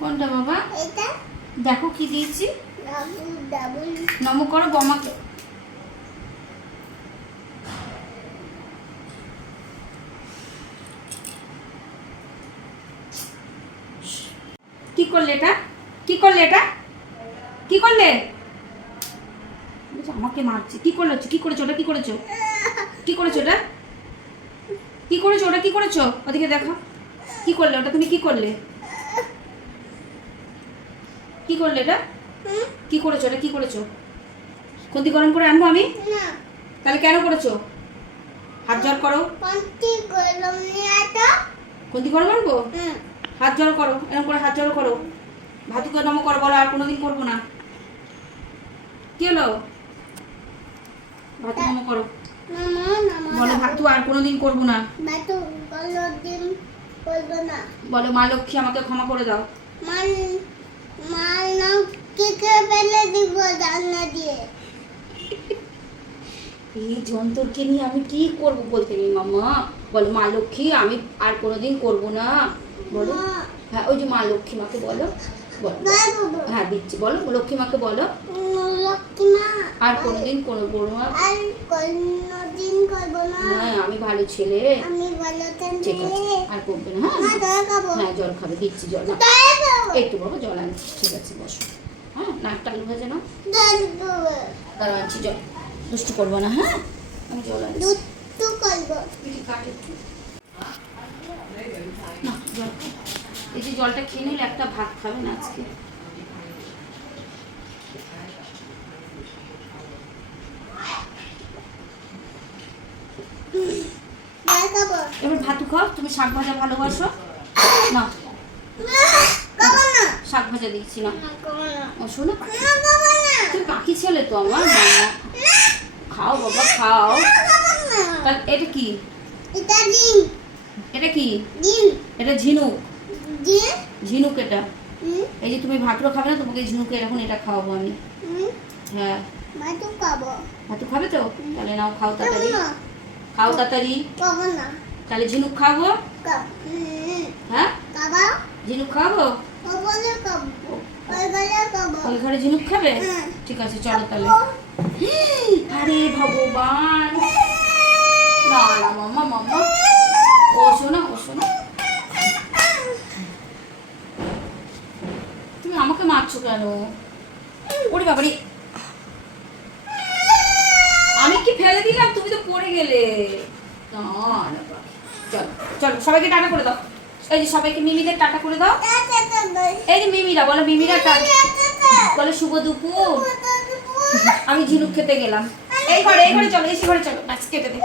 কোনটা বাবা? এটা দেখো কি দিয়েছি। ডাবল নমো করো বমাকে। কি করলে এটা? কি করলে এটা? কি করলে? আমাকে মারছে। কি করলে? কি করেছো ওটা? কি করেছো? কি করেছো ওটা? কি করেছো ওটা? কি করেছো? ওদিকে দেখো। কি করলে ওটা? তুমি কি করলে? কি করলে এটা? কি করেছো এটা? কি করেছো? খুন্তি গরম করে আনবো আমি? না তাহলে কেন করেছো? হাত জল করো। কোনটি গরম নিয়াটা খুন্তি গরম আনবো? হাত জল করো, এরকম করে হাত জল করো। ভাতুকে নমো করো, বলো আর কোনোদিন করবো না। কি হলো? ভাতু নমো করো, মামা মামা বলো ভাতু আর কোনোদিন করবো না। বাতু কোনদিন করব না। বলো মা লক্ষ্মী আমাকে ক্ষমা করে দাও। মান মান নাও কে ফেলে দিব জানলা দিয়ে। এই যন্ত্রকে নিয়ে আমি কি করবো বলতে নেই মামা। বলো মা লক্ষ্মী আমি আর কোনোদিন করবো না। বলো। হ্যাঁ ওই যে মা লক্ষ্মী মাকে বলো। বলো হ্যাঁ দিচ্ছি, বলো লক্ষ্মী মাকে বলো। লক্ষ্মী মা আর কোনোদিন করবো না। আর কোনদিন করব না। হ্যাঁ আমি ভালো ছেলে। আমি ভালো ঠিক আছে ছেলে। আর করবে না। মা হ্যাঁ জল খাবো। হ্যাঁ জল খাবে, দিচ্ছি জল। না জল খাবো। একটু বাবা জল আনছি, ঠিক আছে বসো। হ্যাঁ নাকটা আলু ভেজে নাও। জল খাবো। দাঁড়া আনছি জল। দুষ্টু করবো না, হ্যাঁ আমি জল আনছি। দুধ তো করব। পিঠে কাট একটু। না জল খাও। এই যে জলটা খেয়ে নিলে একটা ভাত খাবে না আজকে। জল খাবো। এবার ভাতু খাও, তুমি শাক ভাজা ভালোবাসো না? খাবো না। শাক ভাজা দিচ্ছি না। খাবো না। ও শোনো খাবো না। তুমি পাখি ছেলে তো আমার মামা। খাও বাবা খাও। খাবো না। তাহলে এটা কি? এটা ডিম। এটা কি? ডিম। এটা ঝিনুক। ডিম। ঝিনুক এটা। এই যে তুমি ভাতও খাবে না, তোমাকে ঝিনুকে এখন এটা খাওয়াবো আমি। হ্যাঁ ভাতু খাবো। ভাতু খাবে তো? তাহলে নাও খাও খাবো তাড়াতাড়ি। না। খাও তাড়াতাড়ি। খাবো না। তাহলে ঝিনুক খাবো। হ্যাঁ খাবো। ঝিনুক খাবো। ওগুলো খাবো। ওগুলো খাবো। ওই ঘরে ঝিনুক খাবে? হ্যাঁ। ঠিক আছে চলো তাহলে। আরে ভগবান, না না মাম্মা মাম্মা, ও শোনো ও শোনো। তুমি আমাকে মারছো কেন? ওরে বাবারে, আমি কি ফেলে দিলাম? তুমি তো পড়ে গেলে। না না বাবা। চলো চলো সবাইকে টাটা করে দাও। এই যে সবাইকে মিমিদের টাটা করে দাও। এই যে মিমিরা বলো, মিমিরা টাটা বলো, শুভ দুপুর। আমি ঝিনুক খেতে গেলাম। এই ঘরে চলো, এসে ঘরে চলো, নাচ কেটে দে।